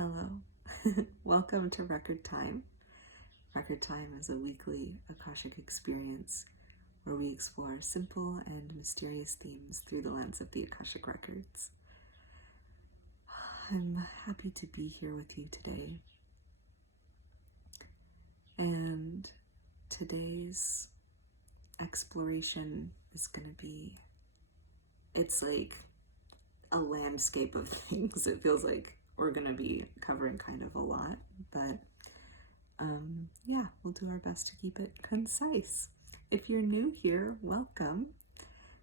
Hello. Welcome to Record Time. Record Time is a weekly Akashic experience where we explore simple and mysterious themes through the lens of the Akashic Records. I'm happy to be here with you today. And today's exploration is going to be, it's like a landscape of things. It feels like we're going to be covering kind of a lot, but yeah, we'll do our best to keep it concise. If you're new here, welcome.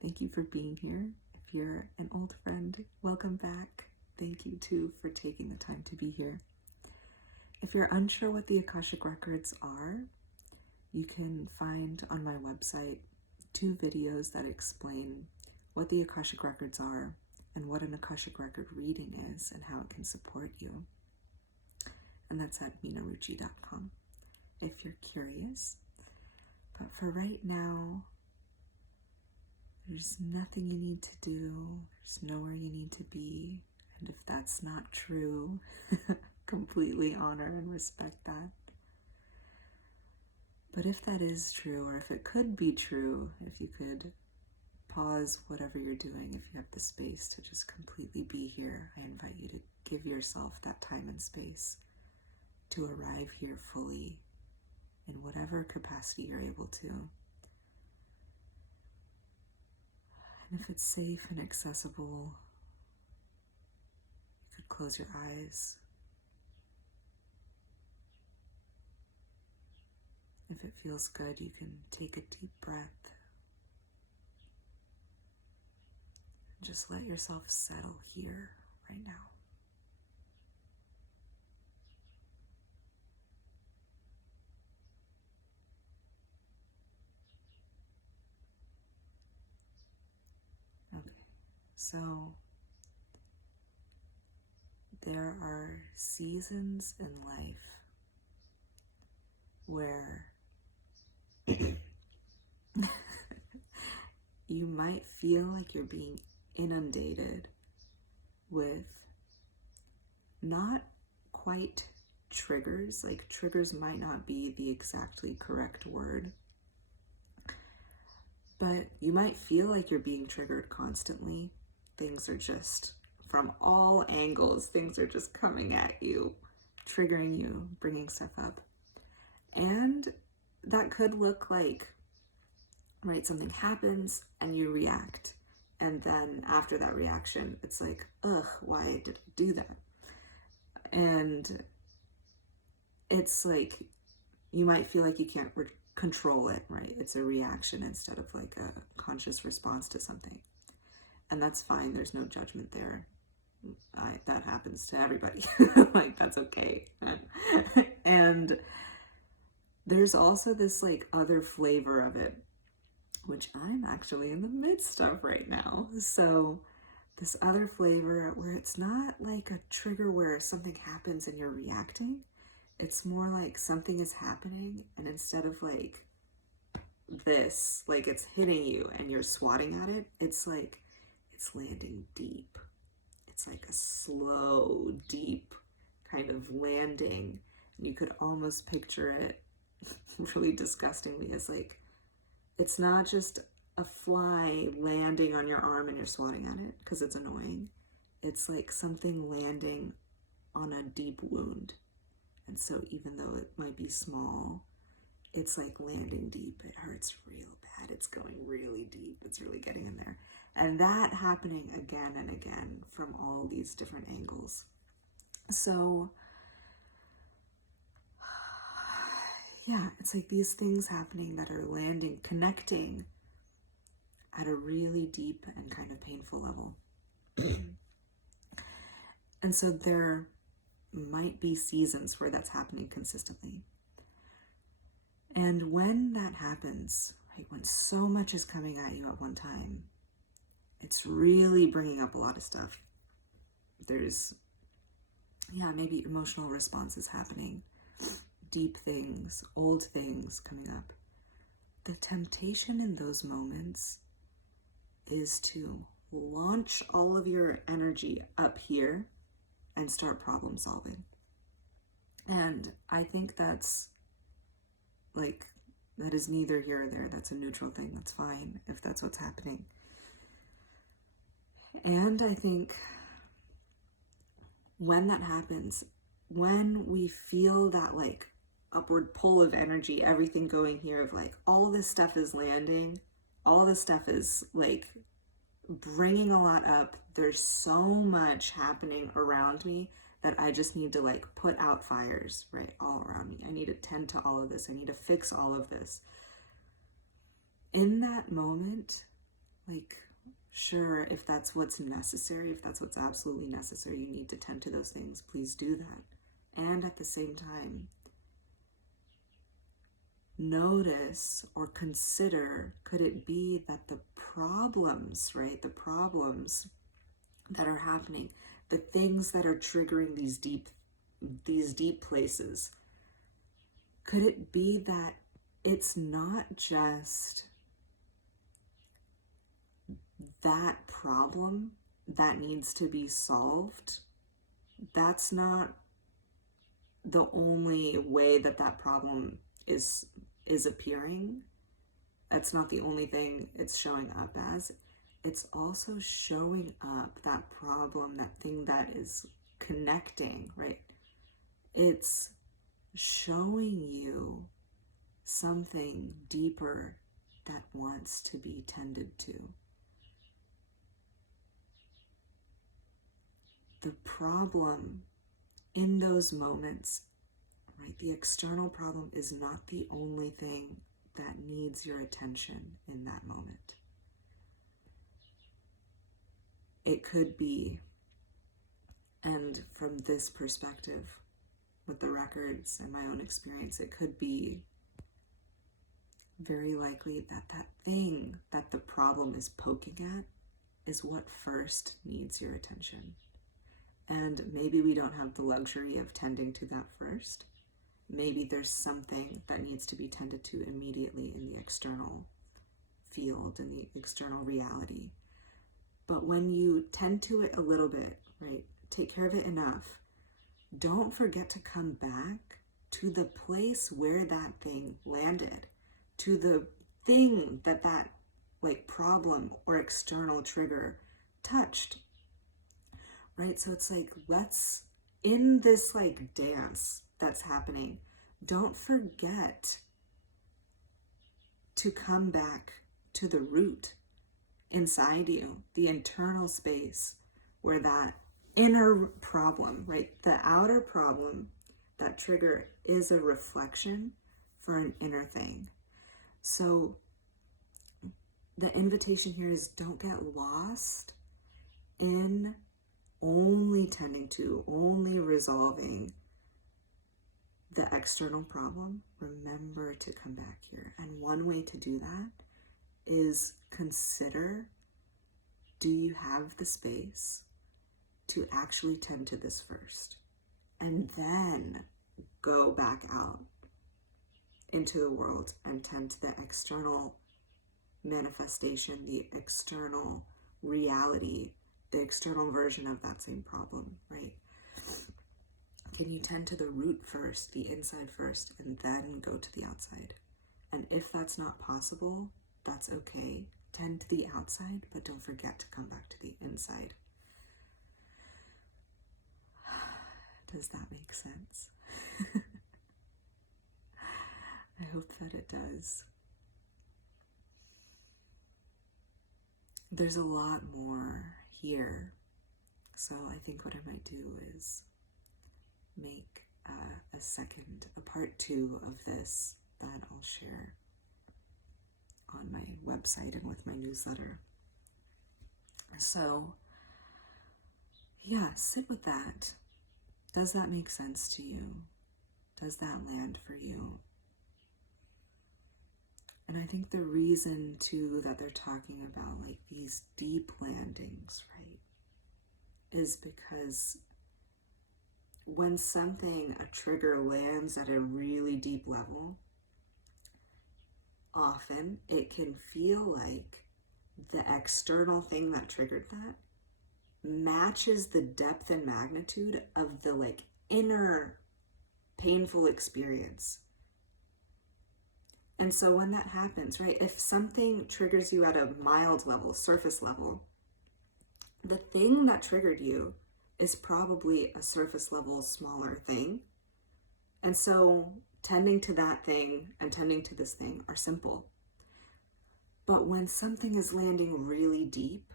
Thank you for being here. If you're an old friend, welcome back. Thank you too for taking the time to be here. If you're unsure what the Akashic Records are, you can find on my website 2 videos that explain what the Akashic Records are and what an Akashic Record reading is and how it can support you. And that's at minaruchi.com if you're curious. But for right now, there's nothing you need to do. There's nowhere you need to be. And if that's not true, completely honor and respect that. But if that is true, or if it could be true, if you could pause whatever you're doing, if you have the space to just completely be here, I invite you to give yourself that time and space to arrive here fully in whatever capacity you're able to. And if it's safe and accessible, you could close your eyes. If it feels good, you can take a deep breath. Just let yourself settle here right now. Okay, so there are seasons in life where you might feel like you're being inundated with not quite triggers, like triggers might not be the exactly correct word, but you might feel like you're being triggered constantly. Things are just from all angles, things are just coming at you, triggering you, bringing stuff up. And that could look like, right, something happens and you react. And then after that reaction, it's like, ugh, why did I do that? And it's like, you might feel like you can't control it, right? It's a reaction instead of like a conscious response to something. And that's fine. There's no judgment there. That happens to everybody. Like, that's okay. And there's also this like other flavor of it, which I'm actually in the midst of right now. So this other flavor where it's not like a trigger where something happens and you're reacting. It's more like something is happening, and instead of like this, like it's hitting you and you're swatting at it, it's like it's landing deep. It's like a slow, deep kind of landing. And you could almost picture it really disgustingly as like, it's not just a fly landing on your arm and you're swatting at it because it's annoying. It's like something landing on a deep wound. And so even though it might be small, it's like landing deep. It hurts real bad. It's going really deep. It's really getting in there. And that happening again and again from all these different angles. So yeah, it's like these things happening that are landing, connecting at a really deep and kind of painful level. And so there might be seasons where that's happening consistently. And when that happens, right, when so much is coming at you at one time, it's really bringing up a lot of stuff. There's, maybe emotional responses happening, deep things, old things coming up. The temptation in those moments is to launch all of your energy up here and start problem solving. And I think that's like, that is neither here or there. That's a neutral thing. That's fine if that's what's happening. And I think when that happens, when we feel that like upward pull of energy, everything going here of like all of this stuff is landing, all of this stuff is like bringing a lot up. There's so much happening around me that I just need to like put out fires, right, all around me. I need to tend to all of this. I need to fix all of this. In that moment, like, sure, if that's what's necessary, if that's what's absolutely necessary, you need to tend to those things, please do that. And at the same time, notice or consider, could it be that the problems, right, the problems that are happening, the things that are triggering these deep places, could it be that it's not just that problem that needs to be solved? That's not the only way that that problem is appearing. That's not the only thing it's showing up as. It's also showing up, that problem, that thing that is connecting, right? It's showing you something deeper that wants to be tended to. The problem in those moments, right? The external problem is not the only thing that needs your attention in that moment. It could be, and from this perspective, with the records and my own experience, it could be very likely that that thing that the problem is poking at is what first needs your attention. And maybe we don't have the luxury of tending to that first. Maybe there's something that needs to be tended to immediately in the external field, in the external reality. But when you tend to it a little bit, right, take care of it enough, don't forget to come back to the place where that thing landed, to the thing that like problem or external trigger touched, right? So it's like, let's, in this like dance that's happening, don't forget to come back to the root inside you, the internal space where that inner problem, right? The outer problem, that trigger, is a reflection for an inner thing. So the invitation here is, don't get lost in only tending to, only resolving the external problem. Remember to come back here. And one way to do that is consider, do you have the space to actually tend to this first? And then go back out into the world and tend to the external manifestation, the external reality, the external version of that same problem, right? Can you tend to the root first, the inside first, and then go to the outside? And if that's not possible, that's okay. Tend to the outside, but don't forget to come back to the inside. Does that make sense? I hope that it does. There's a lot more here. So I think what I might do is make a part 2 of this that I'll share on my website and with my newsletter. So yeah, sit with that. Does that make sense to you? Does that land for you? And I think the reason too that they're talking about like these deep landings, right, is because when something, a trigger, lands at a really deep level, often it can feel like the external thing that triggered that matches the depth and magnitude of the like inner painful experience. And so when that happens, right, if something triggers you at a mild level, surface level, the thing that triggered you is probably a surface level, smaller thing. And so tending to that thing and tending to this thing are simple. But when something is landing really deep,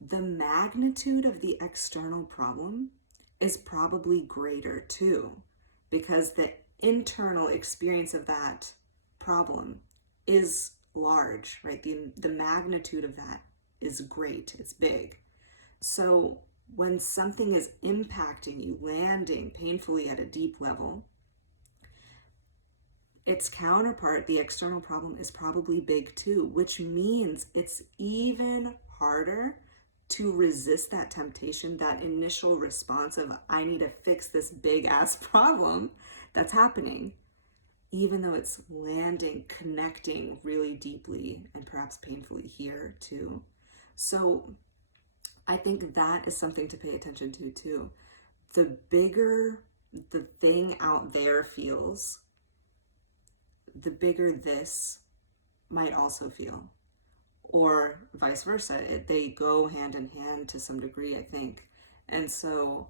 the magnitude of the external problem is probably greater too, because the internal experience of that problem is large, right? The magnitude of that is great, it's big. So when something is impacting you, landing painfully at a deep level, its counterpart, the external problem, is probably big too, which means it's even harder to resist that temptation, that initial response of, I need to fix this big ass problem that's happening, even though it's landing, connecting really deeply and perhaps painfully here too. So I think that is something to pay attention to too. The bigger the thing out there feels, the bigger this might also feel, or vice versa. They go hand in hand to some degree, I think. And so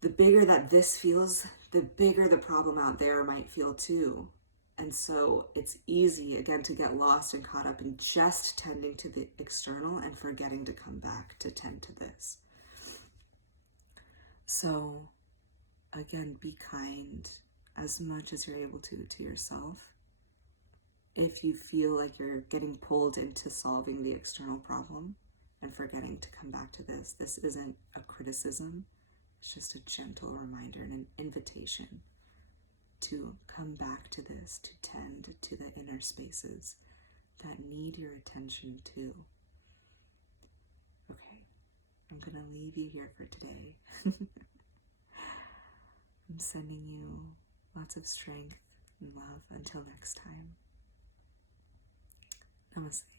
the bigger that this feels, the bigger the problem out there might feel too. And so it's easy, again, to get lost and caught up in just tending to the external and forgetting to come back to tend to this. So again, be kind as much as you're able to yourself. If you feel like you're getting pulled into solving the external problem and forgetting to come back to this, this isn't a criticism. It's just a gentle reminder and an invitation to come back to this, to tend to the inner spaces that need your attention too. Okay, I'm gonna leave you here for today. I'm sending you lots of strength and love until next time. Namaste.